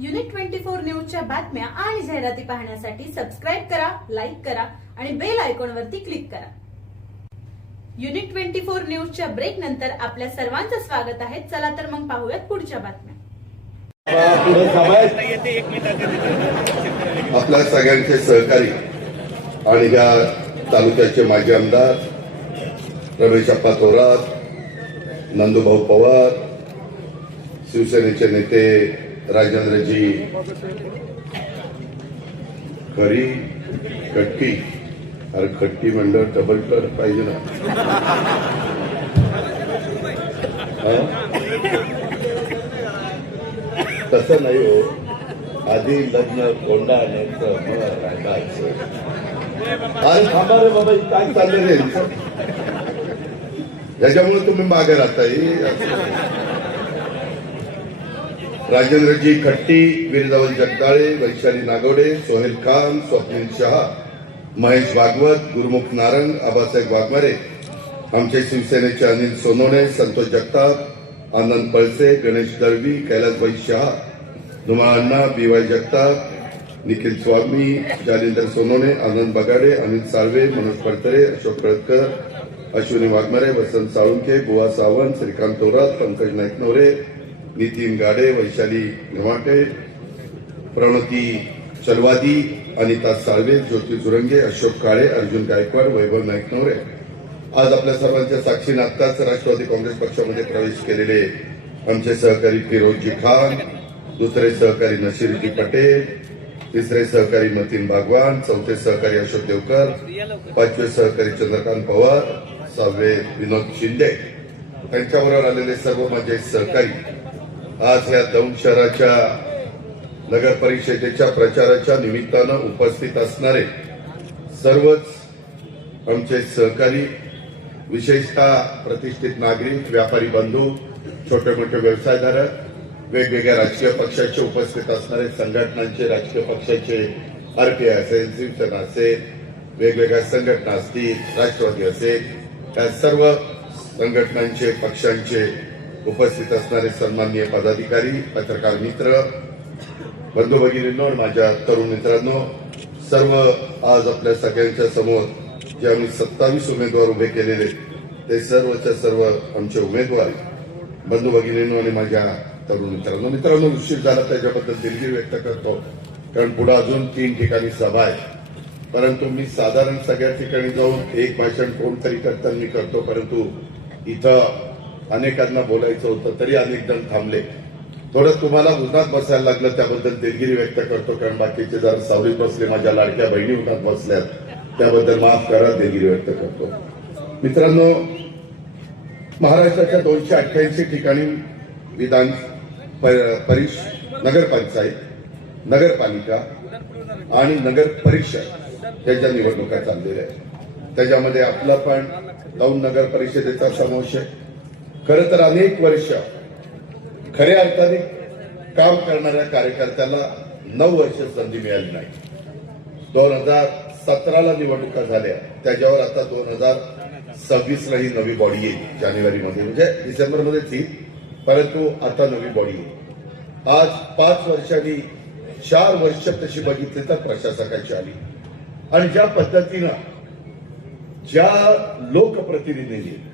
Unit twenty four न्यूजच्या बातम्या आणि जाहिराती पाहण्यासाठी सबस्क्राईब करा लाईक करा आणि बेल आयकॉन वरती क्लिक करा. युनिट ट्वेंटी फोर न्यूजच्या ब्रेक नंतर आपल्या सर्वांचं स्वागत आहे. चला तर मग पाहूयात पुढच्या बातम्या. आपल्या सगळ्यांचे सहकारी आणि या तालुक्याचे माजी आमदार रमेश अप्पा थोरात नंदूभाऊ पवार शिवसेनेचे नेते राजेंद्रजी खरी खट्टी अरे खट्टी म्हणलं डबल तर पाहिजे ना. तसं नाही हो. आधी लग्न कोंडा आणायचं मग रागायचं अरे थांबा रे बाबा काय चाललं रे? याच्यामुळे तुम्ही मागे राहता असं. राजेंद्रजी खट्टी वीरधवल जगदाळे वैशाली नागवडे सोहेल खान स्वप्नील शहा महेश भागवत गुरुमुख नारंग आबासाहेब वाघमारे आमचे शिवसेनेचे अनिल सोनवणे संतोष जगताप आनंद पळसे गणेश दळवी कैलासभाई शहा धुमा अण्णा बी वाय जगताप निखिल स्वामी जालिंदर सोनोणे आनंद बगाडे अनिल साळवे मनोज पडतरे अशोक कळकर अश्विनी वाघमारे वसंत साळुंके बुवा सावंत श्रीकांत थोरात पंकज नाईकनोरे नितीन गाडे वैशाली निवाटे प्रणती चलवादी अनिता साळवे ज्योती जुरंगे अशोक काळे अर्जुन गायकवाड वैभव नाईकनवरे. आज आपल्या सर्वांच्या साक्षीने आत्ताच राष्ट्रवादी काँग्रेस पक्षामध्ये प्रवेश केलेले आमचे सहकारी फिरोजजी खान दुसरे सहकारी नशीरजी पटेल तिसरे सहकारी मतीन भागवान चौथे सहकारी अशोक देवकर पाचवे सहकारी चंद्रकांत पवार सहावे विनोद शिंदे. त्यांच्याबरोबर आलेले सर्व माझे सहकारी आज या दौंड शहराच्या नगर परिषदेच्या प्रचाराच्या निमित्तानं उपस्थित असणारे सर्वच आमचे सहकारी विशेषतः प्रतिष्ठित नागरिक व्यापारी बंधू छोटे मोठे व्यवसायधारक वेगवेगळ्या राजकीय पक्षाचे उपस्थित असणारे संघटनांचे राजकीय पक्षाचे आरपीआय असेल शिवसेना असेल वेगवेगळ्या संघटना असतील राष्ट्रवादी असेल त्या सर्व संघटनांचे पक्षांचे उपस्थित असणारे सन्माननीय पदाधिकारी पत्रकार मित्र बंधू भगिनींनो आणि माझ्या तरुण मित्रांनो सर्व आज आपल्या सगळ्यांच्या समोर जे आम्ही सत्तावीस उमेदवार उभे केलेले ते सर्वच्या सर्व आमचे उमेदवार बंधू भगिनींनो आणि माझ्या तरुण मित्रांनो. मित्रांनो उशीर झाला त्याच्याबद्दल दिलगिरी व्यक्त करतो. कारण पुढे अजून तीन ठिकाणी सभा आहे. परंतु मी साधारण सगळ्या ठिकाणी जाऊन एक भाषण कोणतरी करताना मी करतो परंतु इथं अनेकांना बोलायचं होतं तरी अनेक जण थांबले. थोडं तुम्हाला उन्हात बसायला लागलं त्याबद्दल दिलगिरी व्यक्त करतो कारण बाकीचे जर सावलीत बसले माझ्या लाडक्या बहिणी उन्हात बसल्यात त्याबद्दल माफ करा दिलगिरी व्यक्त करतो. मित्रांनो महाराष्ट्राच्या दोनशे अठ्ठ्याऐंशी ठिकाणी विधान परिष नगरपंचायत नगरपालिका आणि नगर परिषद याच्या निवडणुका चाललेल्या आहेत. त्याच्यामध्ये आपला पण दौंड नगर परिषदेचा समावेश आहे. खरं तर अनेक वर्ष खऱ्या अर्थाने काम करणाऱ्या कार्यकर्त्याला नऊ वर्ष संधी मिळाली नाही. दोन हजार सतराला निवडणुका झाल्या. त्याच्यावर आता दोन हजार सव्वीसला ही नवी बॉडी येईल जानेवारीमध्ये. म्हणजे डिसेंबरमध्येच येईल परंतु आता नवी बॉडी येईल. आज पाच वर्षांनी चार वर्ष तशी बघितली तर प्रशासकाची आली. आणि ज्या पद्धतीनं ज्या लोकप्रतिनिधींनी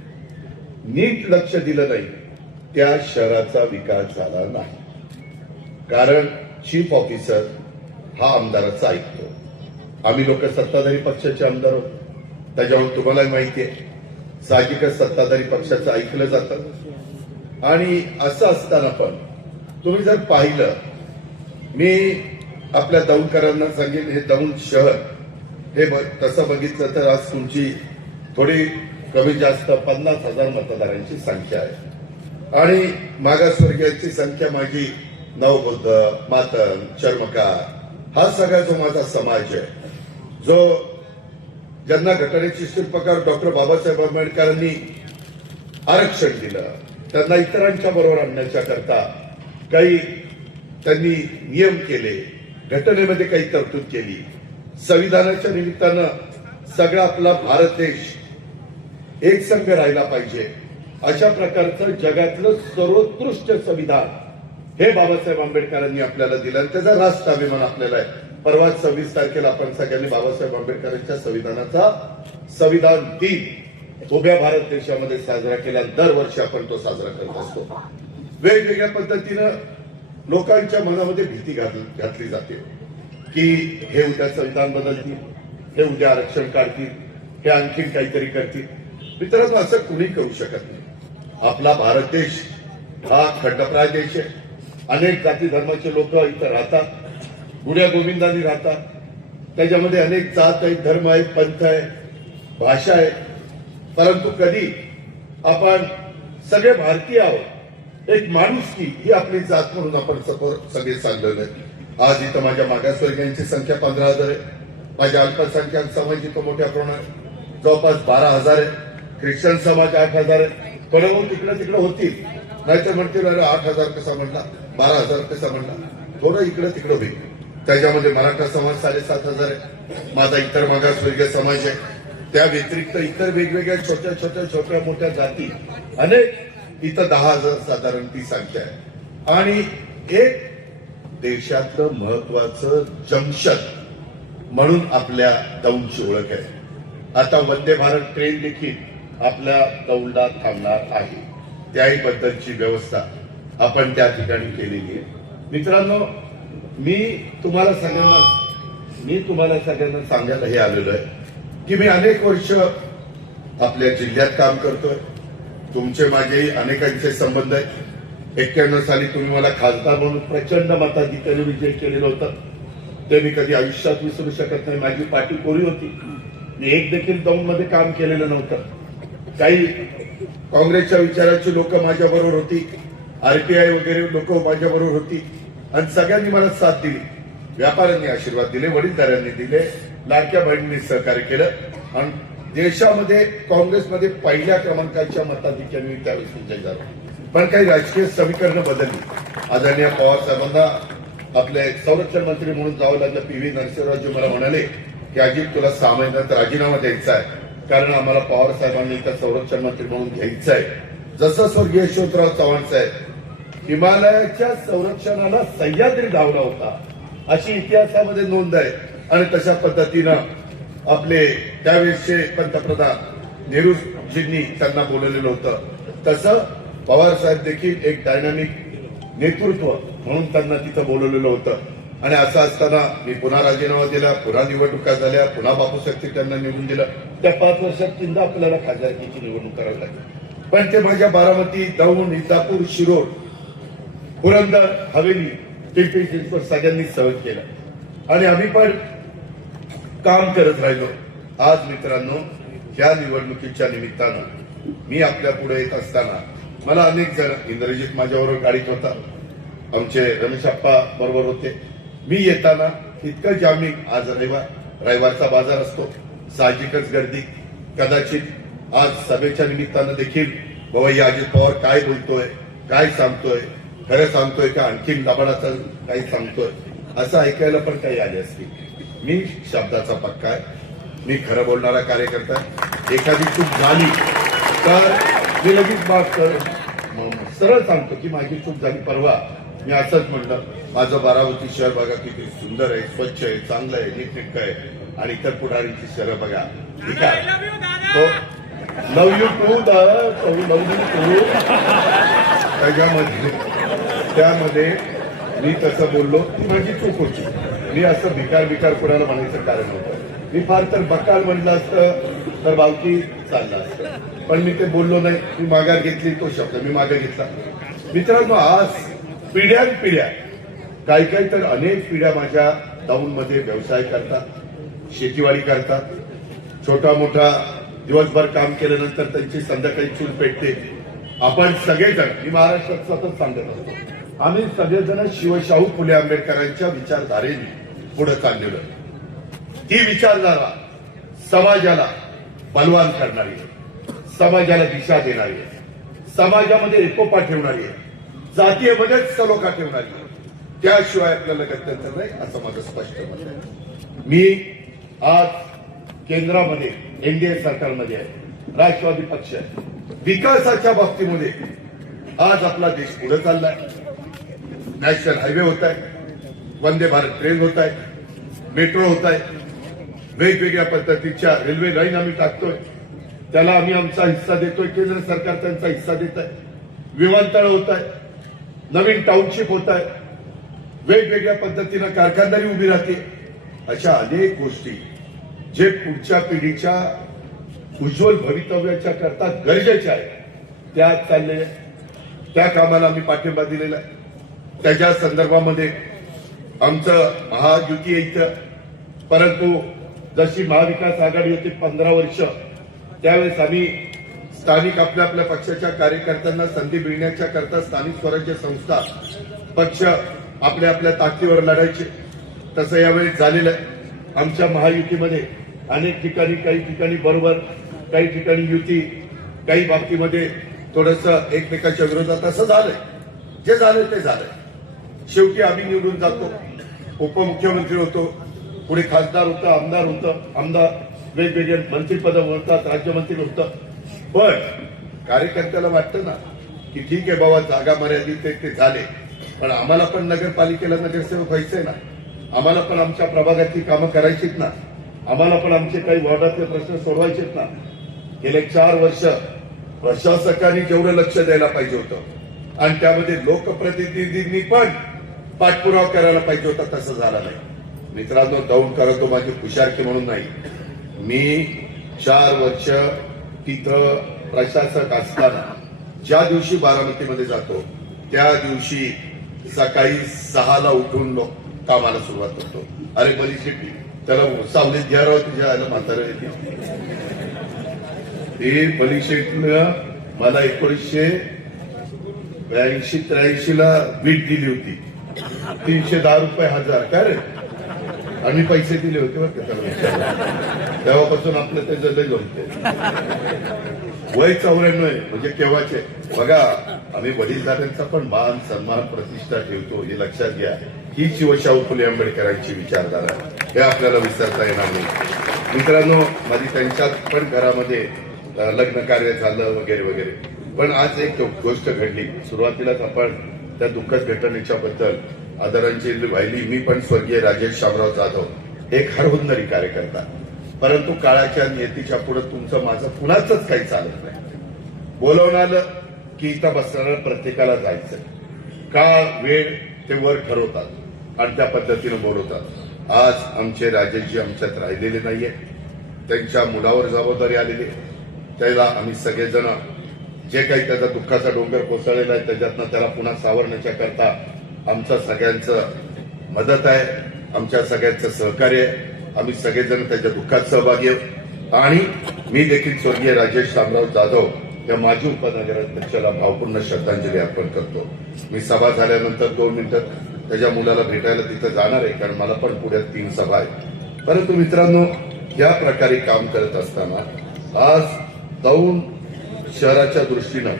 नीट लक्ष दिलं नाही त्या शहराचा विकास झाला नाही. कारण चीफ ऑफिसर हा आमदाराचा ऐकतो. आम्ही लोक सत्ताधारी पक्षाचे आमदार आहोत. त्याच्यामुळे तुम्हालाही माहिती आहे. साहजिकच सत्ताधारी पक्षाचं ऐकलं जातं. आणि असं असताना पण तुम्ही जर पाहिलं मी आपल्या दौंडकरांना सांगेन हे दौंड शहर हे तसं बघितलं तर आज तुमची थोडी कमी जास्त पन्नास हजार मतदारांची संख्या आहे. आणि मागासवर्गीयांची संख्या माझी नवबुद्ध मातन चर्मकार हा सगळा जो माझा समाज आहे जो ज्यांना घटनेचे शिल्पकार डॉक्टर बाबासाहेब आंबेडकरांनी आरक्षण दिलं त्यांना इतरांच्या बरोबर आणण्याच्या करता काही त्यांनी नियम केले घटनेमध्ये काही तरतूद केली. संविधानाच्या निमित्तानं सगळा आपला भारत देश एकसंघ राहिला पाहिजे. अशा प्रकारचं जगातलं सर्वोत्कृष्ट संविधान हे बाबासाहेब आंबेडकरांनी आपल्याला दिलं आणि त्याचा राष्ट्र अभिमान आपल्याला आहे. परवा सव्वीस तारखेला आपण सगळ्यांनी बाबासाहेब आंबेडकरांच्या संविधानाचा संविधान दिन उभ्या भारत देशामध्ये साजरा केला. दरवर्षी आपण तो साजरा करत असतो. वेगवेगळ्या पद्धतीनं लोकांच्या मनामध्ये भीती घातली जाते. की हे उद्या संविधान बदलतील हे उद्या आरक्षण काढतील हे आणखीन काहीतरी करतील. मित्रांनो असं कुणी करू शकत नाही. आपला भारत देश हा खंडप्राय देश आहे. अनेक जाती धर्माचे लोक इथं राहतात. गुड्या गोविंदांनी राहतात. त्याच्यामध्ये अनेक जात आहेत धर्म आहेत पंथ आहे भाषा आहे परंतु कधी आपण सगळे भारतीय आहोत एक माणूस की ही आपली जात म्हणून आपण सगळे चाललेलो आहे आज इथं माझ्या मागासवर्गीयांची संख्या पंधरा हजार आहे. माझ्या अल्पसंख्याक समाज इथं मोठ्या प्रमाणात जवळपास बारा हजार आहे. ख्रिश्चन समाज आठ हजार आहे. तिकडे तिकडे होतील नाहीतर म्हणतील अरे आठ हजार कसा म्हणला बारा हजार कसा म्हणला थोडं इकडे तिकडे होईल. त्याच्यामध्ये मराठा समाज साडेसात हजार आहे. माझा इतर मागासवर्गीय समाज आहे. त्या व्यतिरिक्त इतर वेगवेगळ्या छोट्या छोट्या छोट्या मोठ्या जाती अनेक इथं दहा हजार साधारण ती संख्या आहे. आणि एक देशातलं महत्वाचं जंक्शन म्हणून आपल्या दौंडची ओळख आहे. आता वंदे भारत ट्रेन देखील आपल्या दौंडात थांबणार आहे. त्याही बद्दलची व्यवस्था आपण त्या ठिकाणी केलेली आहे. मित्रांनो मी तुम्हाला सगळ्यांना मी तुम्हाला सगळ्यांना सांगायला हे आलेलो आहे की मी अनेक वर्ष आपल्या जिल्ह्यात काम करतोय. तुमचे माझे अनेकांचे संबंध आहेत. एक्क्याण्णव साली तुम्ही मला खासदार म्हणून प्रचंड मताधिक्याने विजय केलेलं होतं. ते मी कधी आयुष्यात विसरू शकत नाही. माझी पाठी कोरी होती? मी एक देखील दौंडमध्ये काम केलेलं नव्हतं. काही काँग्रेसच्या विचाराची लोक माझ्याबरोबर होती. आरपीआय वगैरे लोक माझ्या बरोबर होती. आणि सगळ्यांनी मला साथ दिली. व्यापाऱ्यांनी आशीर्वाद दिले वडीलधाऱ्यांनी दिले लाडक्या बहिणींनी सहकार्य केलं. आणि देशामध्ये काँग्रेसमध्ये पहिल्या क्रमांकाच्या मताधिक्याने मी त्यावेळेस विजय झालो. पण काही राजकीय समीकरणं बदलली. आदरणीय पवार साहेबांना आपले संरक्षण मंत्री म्हणून जावं लागलं. पी व्ही नरसिंहरावजी मला म्हणाले की अजित तुला सहा महिन्यात राजीनामा द्यायचा आहे. कारण आम्हाला पवार साहेबांनी त्या संरक्षण मंत्री म्हणून घ्यायचं आहे जसं स्वर्गीय यशवंतराव चव्हाण साहेब हिमालयाच्या संरक्षणाला सह्याद्री धावला होता. अशी इतिहासामध्ये नोंद आहे आणि तशा पद्धतीनं आपले त्यावेळेसचे पंतप्रधान नेहरूजींनी त्यांना बोलवलेलं होतं. तसं पवार साहेब देखील एक डायनामिक नेतृत्व म्हणून त्यांना तिथं बोलवलेलं होतं. आणि असं असताना मी पुन्हा राजीनामा दिला पुन्हा निवडणुका झाल्या पुन्हा बापूसाहेब त्यांना निवडून दिलं. त्या पाच वर्षात तीनदा आपल्याला खासदारकीची निवडणूक करावी लागली. पण ते माझ्या बारामती दौंड इंदापूर शिरोड पुरंदर हवेली पिंपरी चिंचवड सगळ्यांनी सहज केलं. आणि आम्ही पण काम करत राहिलो. आज मित्रांनो या निवडणुकीच्या निमित्तानं मी आपल्या पुढे येत असताना मला अनेक जण इंद्रजित माझ्याबरोबर गाडीत होता. आमचे रमेश अप्पा बरोबर होते. मी येताना इतकं जामिक आज रविवार रविवारचा बाजार असतो. साहजिकच गर्दी. कदाचित आज सभेच्या निमित्तानं देखील बाबा अजित पवार काय बोलतोय काय सांगतोय खरं सांगतोय का आणखीन दबाडाचं काही सांगतोय असं ऐकायला पण काही आले असतील. मी शब्दाचा पक्का आहे. मी खरं बोलणारा कार्यकर्ता आहे. एखादी चूक झाली तर मी लगेच माफ कर सरळ सांगतो की माझी चूक झाली परवा मी असंच म्हणलं माझं बारामती शहर बघा किती सुंदर आहे स्वच्छ आहे चांगलं आहे नीटनेटकं आहे. आणि इतर पुढारीची शहरं बघा. ठीक आहे? तो love you too the love you too. त्याच्यामध्ये त्यामध्ये मी तसं बोललो ती माझी चूक होती. मी असं भिकार भिकार कुणाला म्हणायचं कारण होतं मी फार तर बकाल म्हणलं असतं तर बावकी चाललं असतं. पण मी ते बोललो नाही. मी माघार घेतली तो शब्द मी मागे घेतला. मित्रांनो आज पिढ्यान पिढ्या काही काही तर अनेक पिढ्या माझ्या टाऊनमध्ये व्यवसाय करतात शेतीवाडी करतात. छोटा मोठा दिवसभर काम केल्यानंतर त्यांची संध्याकाळी चूल पेटते. आपण सगळेजण मी महाराष्ट्रात सतत सांगत असतो आम्ही सगळेजण शिवशाहू फुले आंबेडकरांच्या विचारधारेने पुढे चाललेलो ही विचारधारा समाजाला बलवान करणारी आहे. समाजाला दिशा देणारी आहे समाजामध्ये एकोपा ठेवणारी आहे. जातीयमध्येच सलोखा ठेवणारी त्याशिवाय आपल्याला गत्यंतर नाही असं माझं स्पष्ट मत आहे. मी आज केंद्रामध्ये एनडीए सरकारमध्ये आहे. राष्ट्रवादी पक्ष आहे. विकासाच्या बाबतीमध्ये आज आपला देश पुढे चाललाय. नॅशनल हायवे होत आहे. वंदे भारत ट्रेन होत आहे. मेट्रो होत आहे. वेगवेगळ्या पद्धतीच्या रेल्वे लाईन आम्ही टाकतोय. त्याला आम्ही आमचा हिस्सा देतोय. केंद्र सरकार त्यांचा हिस्सा देत आहे. विमानतळ होत आहे. नवीन टाउनशिप होत आहे वेगवेगळ्या पद्धतीनं कारखानदारी उभी राहते. अशा अनेक गोष्टी जे पुढच्या पिढीच्या उज्ज्वल भवितव्याच्या करता गरजेच्या आहेत. त्या चाललेल्या आहेत. त्या कामाला आम्ही पाठिंबा दिलेला आहे. त्याच्या संदर्भामध्ये आमचं महायुती आहे इथं परंतु जशी महाविकास आघाडी होती पंधरा वर्ष त्यावेळेस आम्ही स्थानिक आपल्या आपल्या पक्षाच्या कार्यकर्त्यांना संधी मिळण्याच्या करता स्थानिक स्वराज्य संस्था पक्ष आपल्या आपल्या ताकदीवर लढायचे. तसं यावेळी झालेलं आहे. आमच्या महायुतीमध्ये अनेक ठिकाणी काही ठिकाणी बरोबर काही ठिकाणी युती काही बाबतीमध्ये थोडस एकमेकाच्या विरोधात असं झालंय. जे झालंय ते झालंय. शेवटी आम्ही निवडून जातो. उपमुख्यमंत्री होतो पुढे खासदार होतं आमदार होतं आमदार वेगवेगळे मंत्रीपद होतात राज्यमंत्री होतं. पण कार्यकर्त्याला वाटतं ना की ठीक आहे बाबा जागा मर्यादित ते झाले. पण आम्हाला पण नगरपालिकेला नगरसेवक व्हायचंय ना. आम्हाला पण आमच्या प्रभागातली कामं करायचीत ना. आम्हाला पण आमचे काही वॉर्डातले प्रश्न सोडवायचेत ना. गेले चार वर्ष प्रशासकांनी जेवढं लक्ष द्यायला पाहिजे होतं. आणि त्यामध्ये लोकप्रतिनिधींनी पण पाठपुरावा करायला पाहिजे होता तसं झालं नाही. मित्रांनो दौड करतो माझी हुशारकी म्हणून नाही. मी चार वर्ष तिथं प्रशासक असताना ज्या दिवशी बारामतीमध्ये जातो त्या दिवशी सकाळी सहाला उठून लोक कामाला सुरुवात करतो. अरे बरी शेट्टी त्याला सावलीत घ्या राव तुझ्या आलं म्हातारं येते ते बलिशेटनं मला एकोणीसशे ब्याऐंशी त्र्याऐंशी ला वीट दिली होती. तीनशे दहा रुपये हजार काय रे? आम्ही पैसे दिले होते बरं का त्याला तेव्हापासून आपलं ते जल्ले जमते वय चौऱ्याण्णव आहे म्हणजे केव्हाचे? बघा आम्ही वडीलधाऱ्यांचा पण मान सन्मान प्रतिष्ठा ठेवतो हे लक्षात घ्या. ही शिवशाहू फुले आंबेडकरांची विचारधारा. हे आपल्याला विसरता येणार नाही. मित्रांनो माझी त्यांच्यात पण घरामध्ये लग्न कार्य झालं वगैरे वगैरे. पण आज एक गोष्ट घडली. सुरुवातीलाच आपण त्या दुःखद घटनेच्या बद्दल आदरांची वाहिली. मी पण स्वर्गीय राजेश शामराव जाधव एक हरहुन्नरी कार्यकर्ता. परंतु काळाच्या नियतीच्या पुढे तुमचं माझं कुणाचंच काही चालत नाही. बोलवणार आलं की इथं बसणाऱ्या प्रत्येकाला जायचं का वेळ ते वर ठरवतात आणि त्या पद्धतीनं बोलवतात. आज आमचे राजेशजी आमच्यात राहिलेले नाहीये. त्यांच्या मुलावर जबाबदारी आलेली आहे. त्याला आम्ही सगळेजण जे काही त्याचा दुःखाचा डोंगर कोसळलेला आहे त्याच्यातनं त्याला पुन्हा सावरण्याच्या करता आमचं सगळ्यांचं मदत आहे आमच्या सगळ्यांचं सहकार्य आहे. आम्ही सगळेजण त्याच्या दुःखात सहभागी आहोत. आणि मी देखील स्वर्गीय राजेश शामराव जाधव या माजी उपनगराध्यक्षाला भावपूर्ण श्रद्धांजली अर्पण करतो. मी सभा झाल्यानंतर दोन मिनिटात त्याच्या मुलाला भेटायला तिथं जाणार आहे कारण मला पण पुढे तीन सभा आहेत. परंतु मित्रांनो या प्रकारे काम करत असताना आज दौंड शहराच्या दृष्टीनं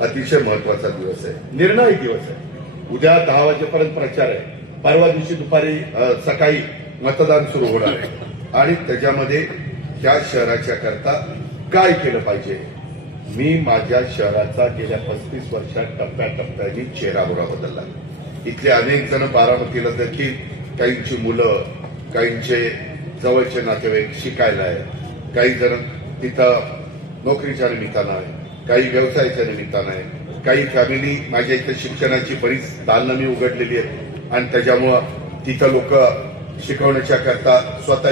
अतिशय महत्त्वाचा दिवस आहे. निर्णायक दिवस आहे. उद्या दहा वाजेपर्यंत प्रचार आहे. परवा दिवशी दुपारी सकाळी मतदान सुरू होणार आहे. आणि त्याच्यामध्ये या शहराच्या करता काय केलं पाहिजे? मी माझ्या शहराचा गेल्या पस्तीस वर्षात टप्प्याटप्प्याने चेहरा बदलला. इथले अनेक जण बारामतीला देखील काहींची मुलं काहींचे जवळचे नातेवाईक शिकायला आहे. काही जण तिथं नोकरीच्या निमित्तानं आहे काही व्यवसायाच्या निमित्तानं आहे. काही फॅमिली माझ्या इथं शिक्षणाची बरीच दालनं मी उघडलेली आहेत. आणि त्याच्यामुळं तिथं लोक शिकवण्याच्या करता स्वतः